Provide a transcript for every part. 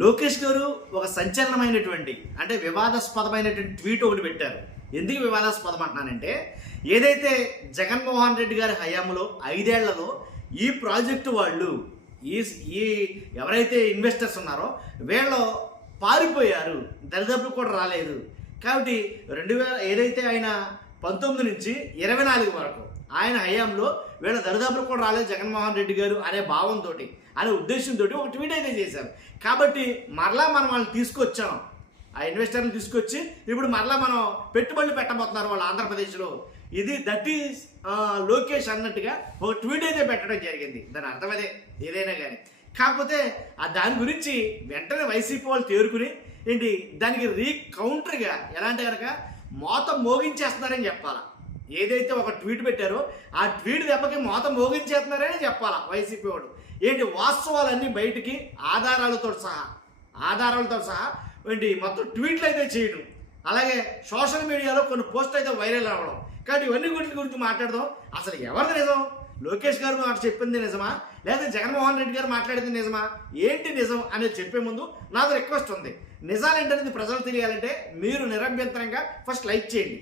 లోకేష్ గారు ఒక సంచలనమైనటువంటి అంటే వివాదాస్పదమైనటువంటి ట్వీట్ ఒకటి పెట్టారు. ఎందుకు వివాదాస్పదం అంటున్నానంటే, ఏదైతే జగన్మోహన్ రెడ్డి గారి హయాంలో 5 ఏళ్లలో ఈ ప్రాజెక్టు వాళ్ళు ఈ ఈ ఎవరైతే ఇన్వెస్టర్స్ ఉన్నారో వీళ్ళు పారిపోయారు, దరిదాపులకు కూడా రాలేదు. కాబట్టి 2000 ఏదైతే ఆయన 19 నుంచి 24 వరకు ఆయన హయాంలో వీళ్ళ దరిదాపులకు కూడా రాలేదు జగన్మోహన్ రెడ్డి గారు అనే భావంతో, అనే ఉద్దేశంతో ఒక ట్వీట్ అయితే చేశారు. కాబట్టి మరలా మనం వాళ్ళని తీసుకొచ్చాం, ఆ ఇన్వెస్టర్ని తీసుకొచ్చి ఇప్పుడు మరలా మనం పెట్టుబడులు పెట్టబోతున్నారు వాళ్ళు ఆంధ్రప్రదేశ్లో. ఇది దట్ ఈస్ లోకేష్ అన్నట్టుగా ఒక ట్వీట్ అయితే పెట్టడం జరిగింది. దాని అర్థం అదే ఏదైనా కానీ. కాకపోతే దాని గురించి వెంటనే వైసీపీ వాళ్ళు తేరుకుని ఏంటి దానికి కౌంటర్గా ఎలా అంటే కనుక మోతం మోగించేస్తున్నారని చెప్పాలా. ఏదైతే ఒక ట్వీట్ పెట్టారో ఆ ట్వీట్ దెబ్బకి మోతం మోగించేస్తున్నారని చెప్పాలా వైసీపీ వాళ్ళు. ఏంటి వాస్తవాలన్నీ బయటికి ఆధారాలతో సహా ఏంటి మొత్తం ట్వీట్లు అయితే చేయడం, అలాగే సోషల్ మీడియాలో కొన్ని పోస్టులు అయితే వైరల్ అవ్వడం. కాబట్టి ఇవన్నీ గురించి మాట్లాడదాం. అసలు ఎవరిది నిజం? లోకేష్ గారు మాట చెప్పింది నిజమా, లేదా జగన్మోహన్ రెడ్డి గారు మాట్లాడింది నిజమా, ఏంటి నిజం అనేది చెప్పే ముందు నాకు రిక్వెస్ట్ ఉంది. నిజాలు ఏంటనేది ప్రజలు తెలియాలంటే మీరు నిరభ్యంతరంగా ఫస్ట్ లైక్ చేయండి.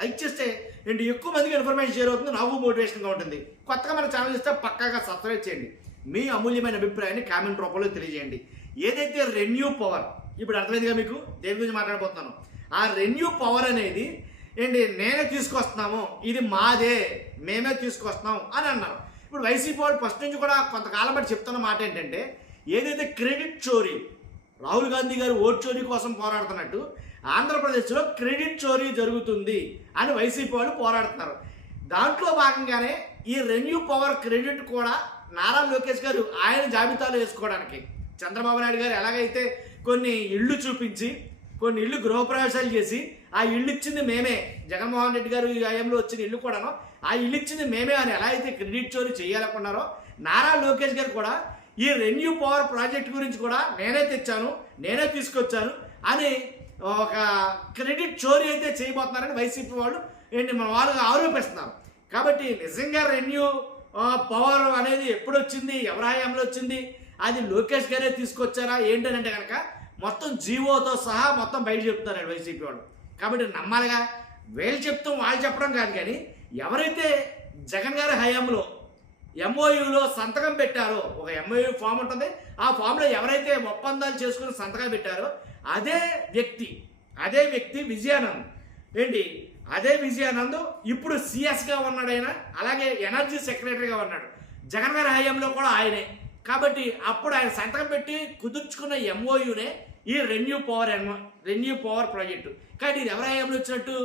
లైక్ చేస్తే ఏంటి ఎక్కువ మందికి ఇన్ఫర్మేషన్ షేర్ అవుతుంది, నాకు మోటివేషన్గా ఉంటుంది. కొత్తగా మన ఛానల్ ఇస్తే పక్కాగా సబ్స్క్రైబ్ చేయండి. మీ అమూల్యమైన అభిప్రాయాన్ని కామెంట్ రూపంలో తెలియజేయండి. ఏదైతే రెన్యూ పవర్, ఇప్పుడు అర్థమైందిగా మీకు దేని గురించి మాట్లాడబోతున్నాను. ఆ రెన్యూ పవర్ అనేది ఏంటి నేనే తీసుకొస్తున్నాము, ఇది మాదే, మేమే తీసుకొస్తున్నాం అని అన్నారు. ఇప్పుడు వైసీపీ వాళ్ళు ఫస్ట్ నుంచి కూడా కొంతకాలం బట్టి చెప్తున్న మాట ఏంటంటే, ఏదైతే క్రెడిట్ చోరీ, రాహుల్ గాంధీ గారు ఓట్ చోరీ కోసం పోరాడుతున్నట్టు ఆంధ్రప్రదేశ్లో క్రెడిట్ చోరీ జరుగుతుంది అని వైసీపీ వాళ్ళు పోరాడుతున్నారు. దాంట్లో భాగంగానే ఈ రెన్యూ పవర్ క్రెడిట్ కూడా నారా లోకేష్ గారు ఆయన జాబితాలో వేసుకోవడానికి, చంద్రబాబు నాయుడు గారు ఎలాగైతే కొన్ని ఇళ్ళు చూపించి కొన్ని ఇళ్ళు గృహప్రవేశాలు చేసి ఆ ఇల్లు ఇచ్చింది మేమే, జగన్మోహన్ రెడ్డి గారు ఈ హయాంలో వచ్చిన ఇల్లు కూడాను ఆ ఇల్లు ఇచ్చింది మేమే అని ఎలా అయితే క్రెడిట్ చోరీ చేయాలనుకున్నారో, నారా లోకేష్ గారు కూడా ఈ రెన్యూ పవర్ ప్రాజెక్ట్ గురించి కూడా నేనే తెచ్చాను, నేనే తీసుకొచ్చాను అని ఒక క్రెడిట్ చోరీ అయితే చేయబోతున్నారని వైసీపీ వాళ్ళు ఏంటి మన వాళ్ళకి ఆరోపిస్తున్నారు. కాబట్టి నిజంగా రెన్యూ పవర్ అనేది ఎప్పుడు వచ్చింది, ఎవరి హయాంలో వచ్చింది, అది లోకేష్ గారే తీసుకొచ్చారా ఏంటనంటే కనుక మొత్తం జీవోతో సహా మొత్తం బయట చెప్తున్నారు వైసీపీ వాళ్ళు. కాబట్టి నమ్మాలిగా, వీళ్ళు చెప్తాం వాళ్ళు చెప్పడం కాదు. కానీ ఎవరైతే జగన్ గారి హయాంలో ఎంఓయూలో సంతకం పెట్టారో, ఒక ఎంఓయూ ఫామ్ ఉంటుంది, ఆ ఫామ్లో ఎవరైతే ఒప్పందాలు చేసుకుని సంతకం పెట్టారో అదే వ్యక్తి విజయానంద్ ఏంటి అదే విజయానంద్ ఇప్పుడు సిఎస్గా ఉన్నాడు ఆయన, అలాగే ఎనర్జీ సెక్రటరీగా ఉన్నాడు. జగన్ గారి హయాంలో కూడా ఆయనే. కాబట్టి అప్పుడు ఆయన సంతకం పెట్టి కుదుర్చుకున్న ఎంఓయూనే ఈ రెన్యూ పవర్ ప్రాజెక్టు. కానీ ఇది ఎవరి హయాంలో వచ్చినట్టు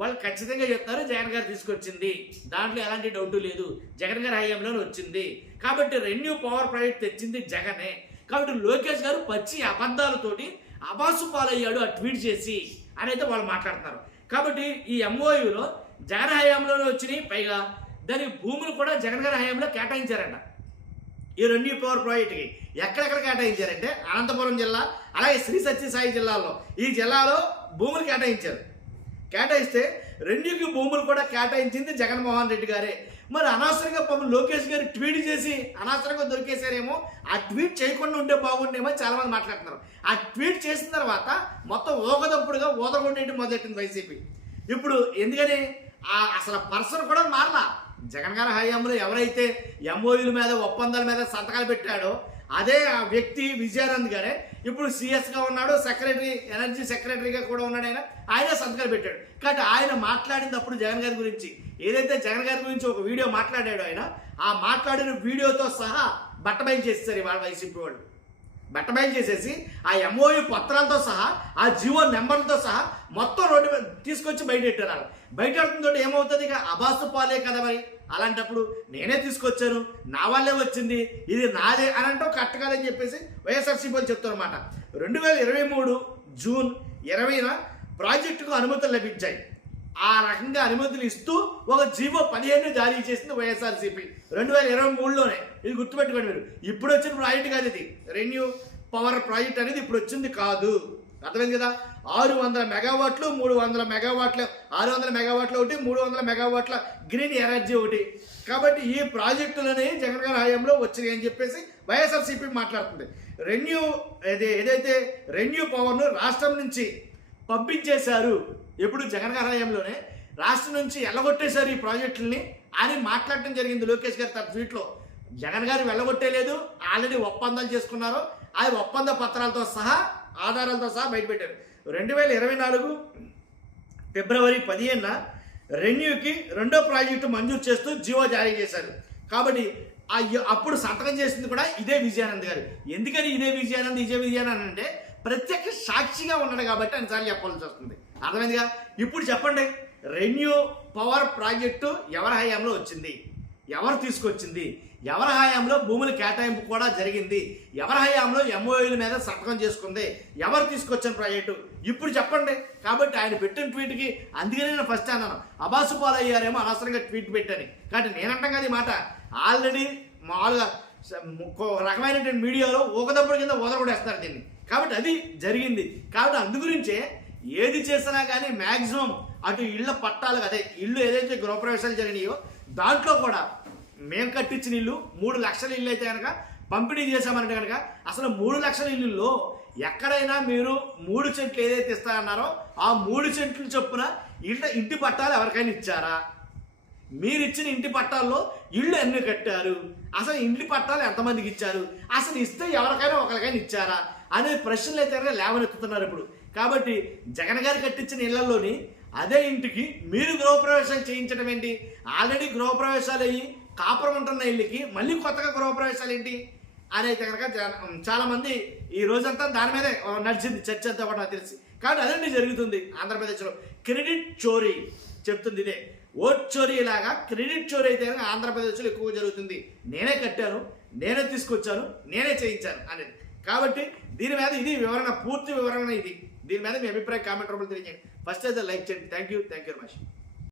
వాళ్ళు ఖచ్చితంగా చెప్తారు, జగన్ గారు తీసుకొచ్చింది, దాంట్లో ఎలాంటి డౌట్ లేదు, జగన్ గారి హయాంలోనే వచ్చింది. కాబట్టి రెన్యూ పవర్ ప్రాజెక్ట్ తెచ్చింది జగనే. కాబట్టి లోకేష్ గారు పచ్చి అబద్ధాలతోటి అబాసు పాలయ్యాడు ఆ ట్వీట్ చేసి అని అయితే వాళ్ళు మాట్లాడుతున్నారు. కాబట్టి ఈ ఎంఓయూలో జగన్ హయాంలోనే వచ్చినాయి, పైగా దాని భూములు కూడా జగన్ గారి హయాంలో కేటాయించారంట. ఈ రెన్యూ పవర్ ప్రాజెక్ట్కి ఎక్కడెక్కడ కేటాయించారంటే అనంతపురం జిల్లా, అలాగే శ్రీ సత్యసాయి జిల్లాలో, ఈ జిల్లాలో భూములు కేటాయిస్తే రెండుకి భూములు కూడా కేటాయించింది జగన్మోహన్ రెడ్డి గారే. మరి అనవసరంగా పాపం లోకేష్ గారు ట్వీట్ చేసి అనవసరంగా దొరికేశారేమో, ఆ ట్వీట్ చేయకుండా ఉంటే బాగుండేమో చాలామంది మాట్లాడుతున్నారు. ఆ ట్వీట్ చేసిన తర్వాత మొత్తం ఊగదప్పుడుగా ఊదగొండేంటి మొదలెట్టింది వైసీపీ. ఇప్పుడు ఎందుకని అసలు పర్సన్ కూడా మారలా. జగన్ గారి హయాంలో ఎవరైతే ఎంఓయూల మీద ఒప్పందాల మీద సంతకాలు పెట్టాడో అదే ఆ వ్యక్తి విజయానంద్ గారే ఇప్పుడు సిఎస్గా ఉన్నాడు, ఎనర్జీ సెక్రటరీగా కూడా ఉన్నాడు. ఆయన సంతకాలు పెట్టాడు. కాబట్టి ఆయన మాట్లాడినప్పుడు జగన్ గారి గురించి, ఏదైతే జగన్ గారి గురించి ఒక వీడియో మాట్లాడాడో ఆయన, ఆ మాట్లాడిన వీడియోతో సహా బట్టబయలు చేసేసారు ఇవాళ వైసీపీ వాళ్ళు. బట్టబయలు చేసేసి ఆ ఎంఓయూ పత్రాలతో సహా, ఆ జియో నెంబర్లతో సహా మొత్తం రోడ్డు మీద తీసుకొచ్చి బయటెట్టారు. బయటెడుతుందో ఏమవుతుంది, ఇక అబాసు పాలే కదా. మరి అలాంటప్పుడు నేనే తీసుకొచ్చాను, నా వాళ్ళే వచ్చింది, ఇది నాదే అని అంటూ కట్టకాలని చెప్పేసి వైఎస్ఆర్సీపీ వాళ్ళు చెప్తారన్నమాట. 2023 జూన్ 20న ప్రాజెక్టుకు అనుమతులు లభించాయి. ఆ రకంగా అనుమతులు ఇస్తూ ఒక జీవో 15 జారీ చేసింది వైఎస్ఆర్సీపీ 2023లోనే. ఇది గుర్తుపెట్టుకోండి మీరు. ఇప్పుడు వచ్చిన ప్రాజెక్ట్ కాదు ఇది, రెన్యూ పవర్ ప్రాజెక్ట్ అనేది ఇప్పుడు వచ్చింది కాదు. అర్థమైంది కదా. 600 మెగావాట్లు 300 మెగావాట్లు, 600 మెగావాట్లు ఒకటి, 300 మెగావాట్ల గ్రీన్ ఎనర్జీ ఒకటి. కాబట్టి ఈ ప్రాజెక్టులని జగన్ గారి హయాంలో వచ్చినాయి అని చెప్పేసి వైఎస్ఆర్సీపీ మాట్లాడుతుంది ఏదైతే రెన్యూ పవర్ను రాష్ట్రం నుంచి పంపించేశారు, ఎప్పుడు జగన్ గారి హయాంలోనే రాష్ట్రం నుంచి వెళ్ళగొట్టేశారు ఈ ప్రాజెక్టుల్ని అని మాట్లాడటం జరిగింది లోకేష్ గారు తన ట్వీట్లో. జగన్ గారు వెళ్ళగొట్టేలేదు, ఆల్రెడీ ఒప్పందాలు చేసుకున్నారు. అది ఒప్పంద పత్రాలతో సహా ఆధారాలతో సహా బయటపెట్టారు. 2024 ఫిబ్రవరి 15న రెన్యూకి రెండో ప్రాజెక్టు మంజూరు చేస్తూ జీవో జారీ చేశారు. కాబట్టి అప్పుడు సంతకం చేసింది కూడా ఇదే విజయానంద్ గారు. ఎందుకని ఇదే విజయానంద్ అంటే ప్రత్యక్ష సాక్షిగా ఉన్నాడు కాబట్టి అన్నిసార్లు చెప్పాల్సి వస్తుంది. అర్థమైందిగా? ఇప్పుడు చెప్పండి, రెన్యూ పవర్ ప్రాజెక్టు ఎవరి హయాంలో వచ్చింది, ఎవరు తీసుకొచ్చింది, ఎవరి హయాంలో భూముల కేటాయింపు కూడా జరిగింది, ఎవరి హయాంలో ఎంఓయూల మీద సంతకం చేసుకుంది, ఎవరు తీసుకొచ్చిన ప్రాజెక్టు ఇప్పుడు చెప్పండి. కాబట్టి ఆయన పెట్టిన ట్వీట్కి అందుకనే నేను ఫస్ట్ అన్నాను, అబాసు పాలయ్యారేమో అనవసరంగా ట్వీట్ పెట్టని. కాబట్టి నేనంటాం కదా ఈ మాట. ఆల్రెడీ మామూలుగా రకమైనటువంటి మీడియాలో ఊకదప్పుడు కింద వదలకూడేస్తారు దీన్ని. కాబట్టి అది జరిగింది. కాబట్టి అందుగురించే ఏది చేసినా కానీ మ్యాక్సిమం అటు ఇళ్ళ పట్టాలు, అదే ఇల్లు ఏదైతే గృహప్రవేశాలు జరిగినాయో దాంట్లో కూడా మేము కట్టించిన ఇల్లు 3 లక్షల ఇల్లు అయితే కనుక పంపిణీ చేశామంటే కనుక అసలు 3 లక్షల ఇల్లుల్లో ఎక్కడైనా మీరు 3 సెంట్లు ఏదైతే ఇస్తారన్నారో ఆ 3 సెంట్లు చొప్పున ఇంటి పట్టాలు ఎవరికైనా ఇచ్చారా? మీరు ఇచ్చిన ఇంటి పట్టాల్లో ఇళ్ళు ఎన్ని కట్టారు, అసలు ఇంటి పట్టాలు ఎంతమందికి ఇచ్చారు, అసలు ఇస్తే ఎవరికైనా ఒకరికైనా ఇచ్చారా అనే ప్రశ్నలు అయితే లేవనెత్తుతున్నారు ఇప్పుడు. కాబట్టి జగన్ గారు కట్టించిన ఇళ్లలోని అదే ఇంటికి మీరు గృహప్రవేశాలు చేయించడం ఏంటి? ఆల్రెడీ గృహప్రవేశాలు అయ్యి కాపురం ఉంటున్న ఇల్లుకి మళ్ళీ కొత్తగా గృహప్రవేశాలు ఏంటి అనేది కనుక చాలామంది ఈ రోజంతా దాని మీదే నడిచింది చర్చ అంతా కూడా నాకు తెలిసి. కాబట్టి అదండి జరుగుతుంది ఆంధ్రప్రదేశ్లో. క్రెడిట్ చోరీ చెప్తుంది ఇదే. ఓట్ చోరీ లాగా క్రెడిట్ చోరీ అయితే కనుక ఆంధ్రప్రదేశ్లో ఎక్కువగా జరుగుతుంది. నేనే కట్టాను, నేనే తీసుకొచ్చాను, నేనే చేయించాను అనేది. కాబట్టి దీని మీద ఇది వివరణ, పూర్తి వివరణ ఇది. దీని మీద మీ అభిప్రాయం కామెంట్ రూపంలో తెలియజేయండి. ఫస్ట్ అయితే లైక్ చేయండి. Thank you very much.